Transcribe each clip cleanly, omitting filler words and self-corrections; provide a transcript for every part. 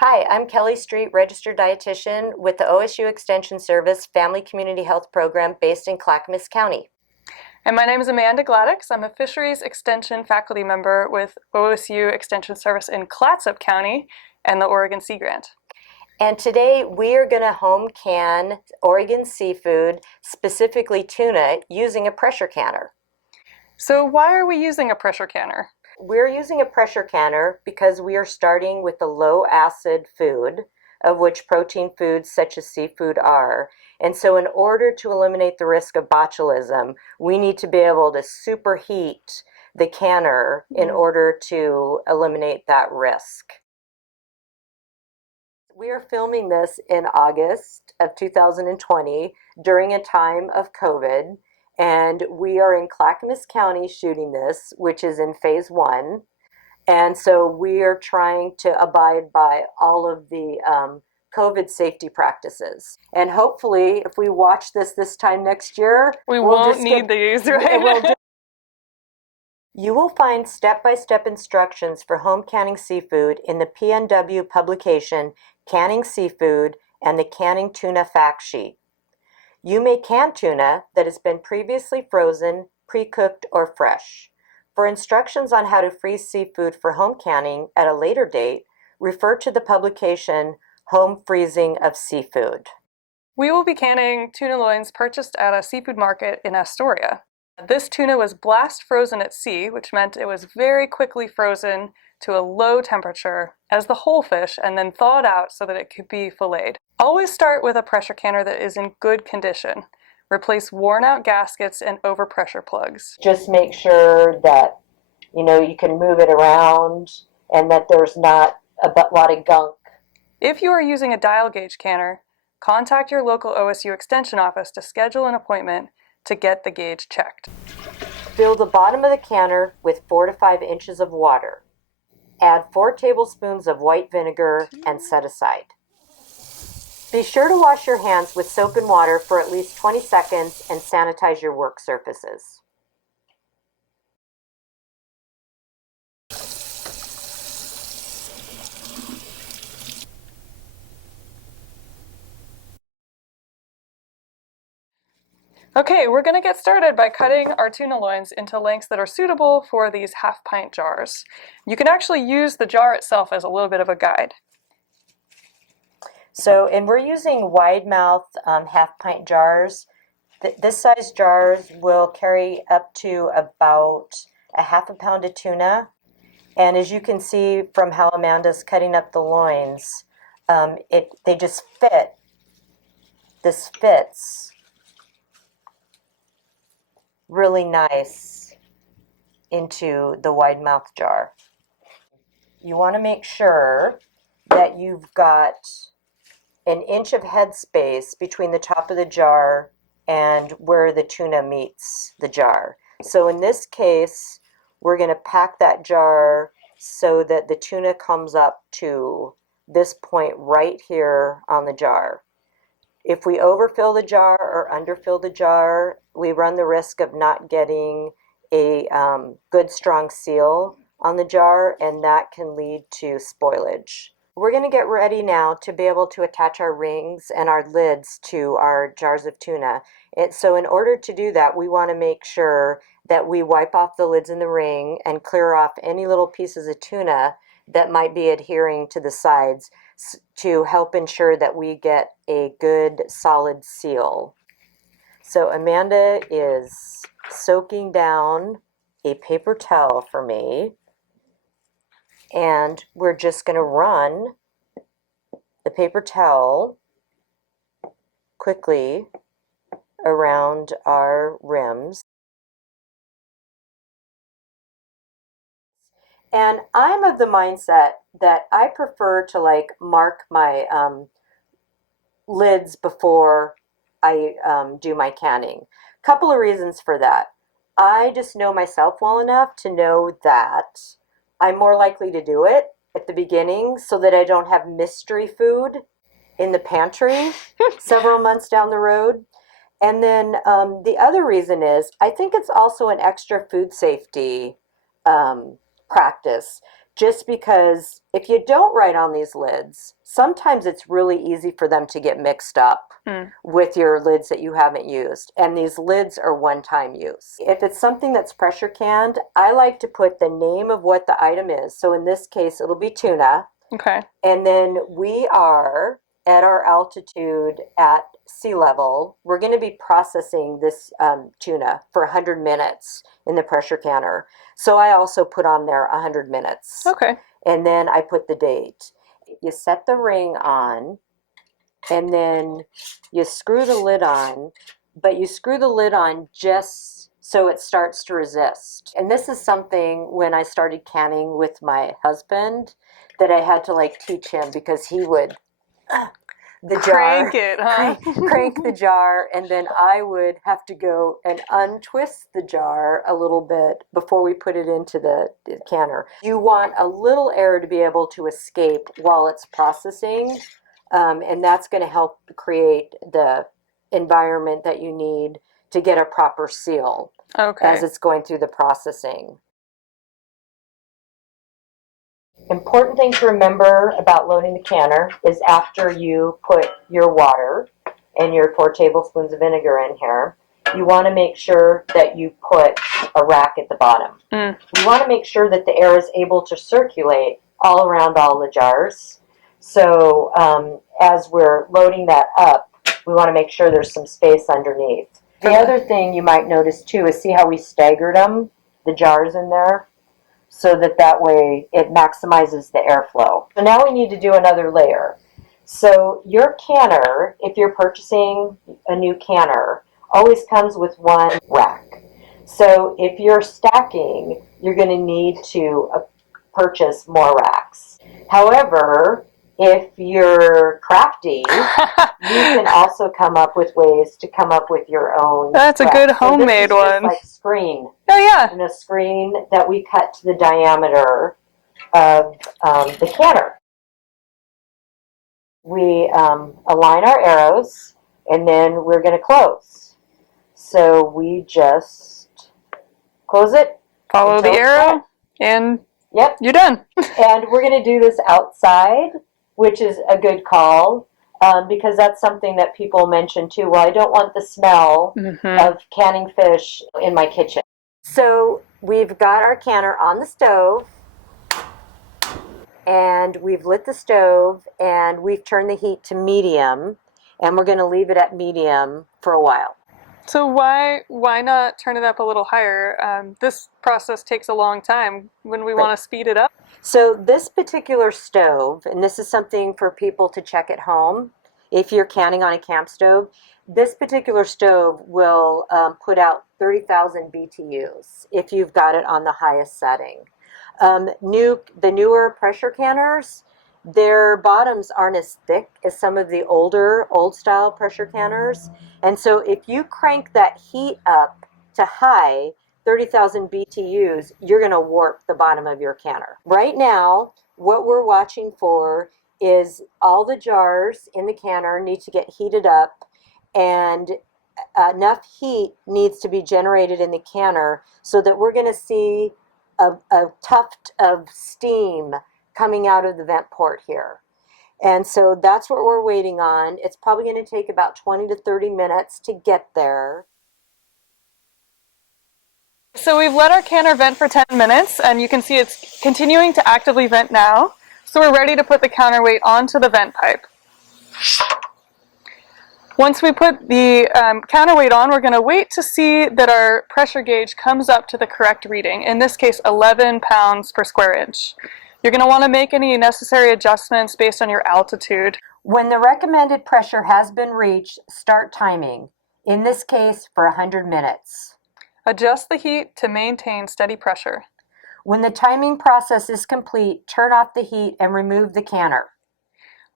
Hi, I'm Kelly Street, registered dietitian with the OSU Extension Service Family Community Health Program based in Clackamas County. And my name is Amanda Gladix. I'm a Fisheries Extension faculty member with OSU Extension Service in Clatsop County and the Oregon Sea Grant. And today we are going to home can Oregon seafood, specifically tuna, using a pressure canner. So why are we using a pressure canner? We're using a pressure canner because we are starting with a low acid food, of which protein foods such as seafood are. And so in order to eliminate the risk of botulism, we need to be able to superheat the canner in order to eliminate that risk. We are filming this in August of 2020 during a time of COVID, and we are in Clackamas County shooting this, which is in phase one. And so we are trying to abide by all of the COVID safety practices. And hopefully, if we watch this time next year, We won't need these, right? You will find step-by-step instructions for home canning seafood in the PNW publication Canning Seafood and the Canning Tuna Fact Sheet. You may can tuna that has been previously frozen, pre-cooked, or fresh. For instructions on how to freeze seafood for home canning at a later date, refer to the publication Home Freezing of Seafood. We will be canning tuna loins purchased at a seafood market in Astoria. This tuna was blast frozen at sea, which meant it was very quickly frozen to a low temperature as the whole fish and then thawed out so that it could be filleted. Always start with a pressure canner that is in good condition. Replace worn out gaskets and overpressure plugs. Just make sure that you can move it around and that there's not a lot of gunk. If you are using a dial gauge canner, contact your local OSU Extension office to schedule an appointment to get the gauge checked. Fill the bottom of the canner with 4 to 5 inches of water. Add 4 tablespoons of white vinegar and set aside. Be sure to wash your hands with soap and water for at least 20 seconds and sanitize your work surfaces. Okay, we're going to get started by cutting our tuna loins into lengths that are suitable for these half-pint jars. You can actually use the jar itself as a little bit of a guide. And we're using wide mouth half-pint jars. This size jars will carry up to about a half a pound of tuna. And as you can see from how Amanda's cutting up the loins, they just fit. This fits really nice into the wide mouth jar. You want to make sure that you've got an inch of headspace between the top of the jar and where the tuna meets the jar. So in this case, we're going to pack that jar so that the tuna comes up to this point right here on the jar. If we overfill the jar or underfill the jar, we run the risk of not getting a good strong seal on the jar, and that can lead to spoilage. We're going to get ready now to be able to attach our rings and our lids to our jars of tuna. And so in order to do that, we want to make sure that we wipe off the lids in the ring and clear off any little pieces of tuna that might be adhering to the sides to help ensure that we get a good solid seal. So Amanda is soaking down a paper towel for me, and we're just going to run the paper towel quickly around our rims. And I'm of the mindset that I prefer to mark my lids before I do my canning. Couple of reasons for that. I just know myself well enough to know that I'm more likely to do it at the beginning so that I don't have mystery food in the pantry several months down the road. And then the other reason is I think it's also an extra food safety practice just because if you don't write on these lids, sometimes it's really easy for them to get mixed up with your lids that you haven't used. And these lids are one-time use. If it's something that's pressure canned, I like to put the name of what the item is. So in this case, it'll be tuna. Okay. And then we are at our altitude at sea level. We're going to be processing this tuna for 100 minutes in the pressure canner. So I also put on there 100 minutes. Okay. And then I put the date. You set the ring on, and then you screw the lid on, but you screw the lid on just so it starts to resist. And this is something when I started canning with my husband that I had to like teach him, because he would the jar Crank it, huh? crank the jar, and then I would have to go and untwist the jar a little bit before we put it into the canner. You want a little air to be able to escape while it's processing, and that's going to help create the environment that you need to get a proper seal Okay. as it's going through the processing. Important thing to remember about loading the canner is after you put your water and your 4 tablespoons of vinegar in here, you want to make sure that you put a rack at the bottom. We want to make sure that the air is able to circulate all around all the jars. So as we're loading that up, we want to make sure there's some space underneath. The other thing you might notice too is see how we staggered them, the jars in there, so that way it maximizes the airflow. So now we need to do another layer. So your canner, if you're purchasing a new canner, always comes with one rack. So if you're stacking, you're going to need to purchase more racks. However, if you're crafty, you can also come up with ways to come up with your own. That's a good homemade one. one. Like screen. Oh yeah. And a screen that we cut to the diameter of the canner. We align our arrows, and then we're going to close. So we just close it. Follow the arrow, and yep, you're done. And we're going to do this outside, which is a good call, because that's something that people mention too. Well, I don't want the smell of canning fish in my kitchen. So we've got our canner on the stove, and we've lit the stove, and we've turned the heat to medium, and we're going to leave it at medium for a while. So why not turn it up a little higher? This process takes a long time. Wouldn't we want to speed it up? So this particular stove, and this is something for people to check at home, if you're canning on a camp stove, this particular stove will put out 30,000 BTUs if you've got it on the highest setting. The newer pressure canners, their bottoms aren't as thick as some of the old style pressure canners. And so if you crank that heat up to high, 30,000 BTUs, you're going to warp the bottom of your canner. Right now, what we're watching for is all the jars in the canner need to get heated up, and enough heat needs to be generated in the canner so that we're going to see a tuft of steam coming out of the vent port here. And so that's what we're waiting on. It's probably going to take about 20 to 30 minutes to get there. So we've let our canner vent for 10 minutes, and you can see it's continuing to actively vent now. So we're ready to put the counterweight onto the vent pipe. Once we put the counterweight on, we're going to wait to see that our pressure gauge comes up to the correct reading, in this case 11 pounds per square inch. You're going to want to make any necessary adjustments based on your altitude. When the recommended pressure has been reached, start timing, in this case for 100 minutes. Adjust the heat to maintain steady pressure. When the timing process is complete, turn off the heat and remove the canner.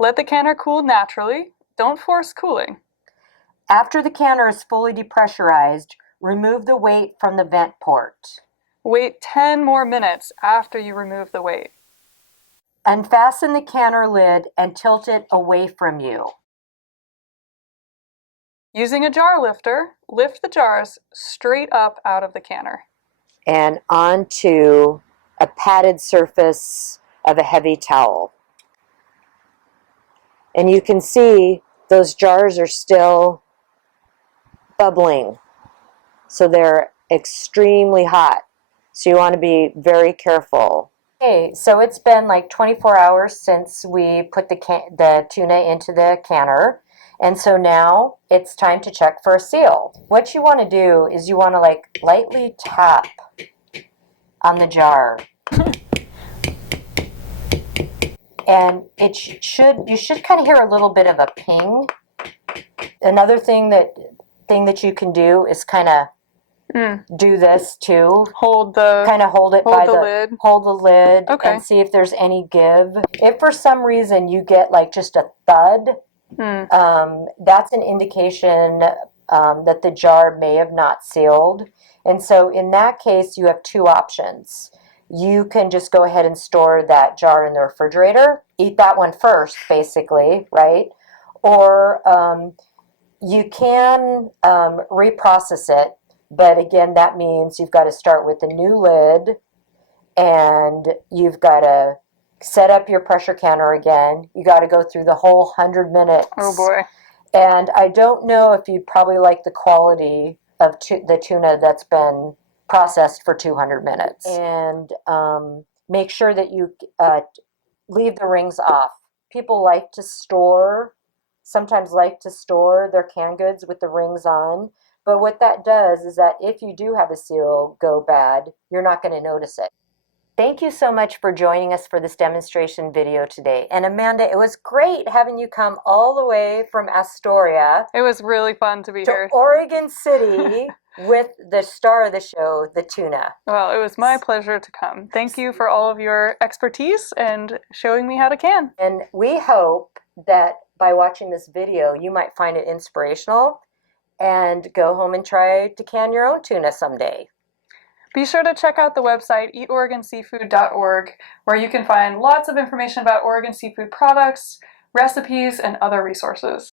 Let the canner cool naturally. Don't force cooling. After the canner is fully depressurized, remove the weight from the vent port. Wait 10 more minutes after you remove the weight. Unfasten the canner lid and tilt it away from you. Using a jar lifter, lift the jars straight up out of the canner. And onto a padded surface of a heavy towel. And you can see those jars are still bubbling. So they're extremely hot. So you want to be very careful. Okay, so it's been like 24 hours since we put the tuna into the canner. And so now it's time to check for a seal. What you want to do is you want to like lightly tap on the jar. And you should kind of hear a little bit of a ping. Another thing that you can do is kind of do this too. Kind of hold it by the lid. Hold the lid, okay, and see if there's any give. If for some reason you get like just a thud, that's an indication that the jar may have not sealed. And so in that case, you have two options. You can just go ahead and store that jar in the refrigerator, eat that one first, basically, right? Or you can reprocess it, but again, that means you've got to start with a new lid, and you've got to set up your pressure canner again. You got to go through the whole 100 minutes. Oh boy. And I don't know if you probably like the quality of the tuna that's been processed for 200 minutes. And make sure that you leave the rings off. People sometimes like to store their canned goods with the rings on. But what that does is that if you do have a seal go bad, you're not going to notice it. Thank you so much for joining us for this demonstration video today. And Amanda, it was great having you come all the way from Astoria. It was really fun to be to here. Oregon City with the star of the show, the tuna. Well, it was my pleasure to come. Thank you for all of your expertise and showing me how to can. And we hope that by watching this video, you might find it inspirational and go home and try to can your own tuna someday. Be sure to check out the website eatoregonseafood.org, where you can find lots of information about Oregon seafood products, recipes, and other resources.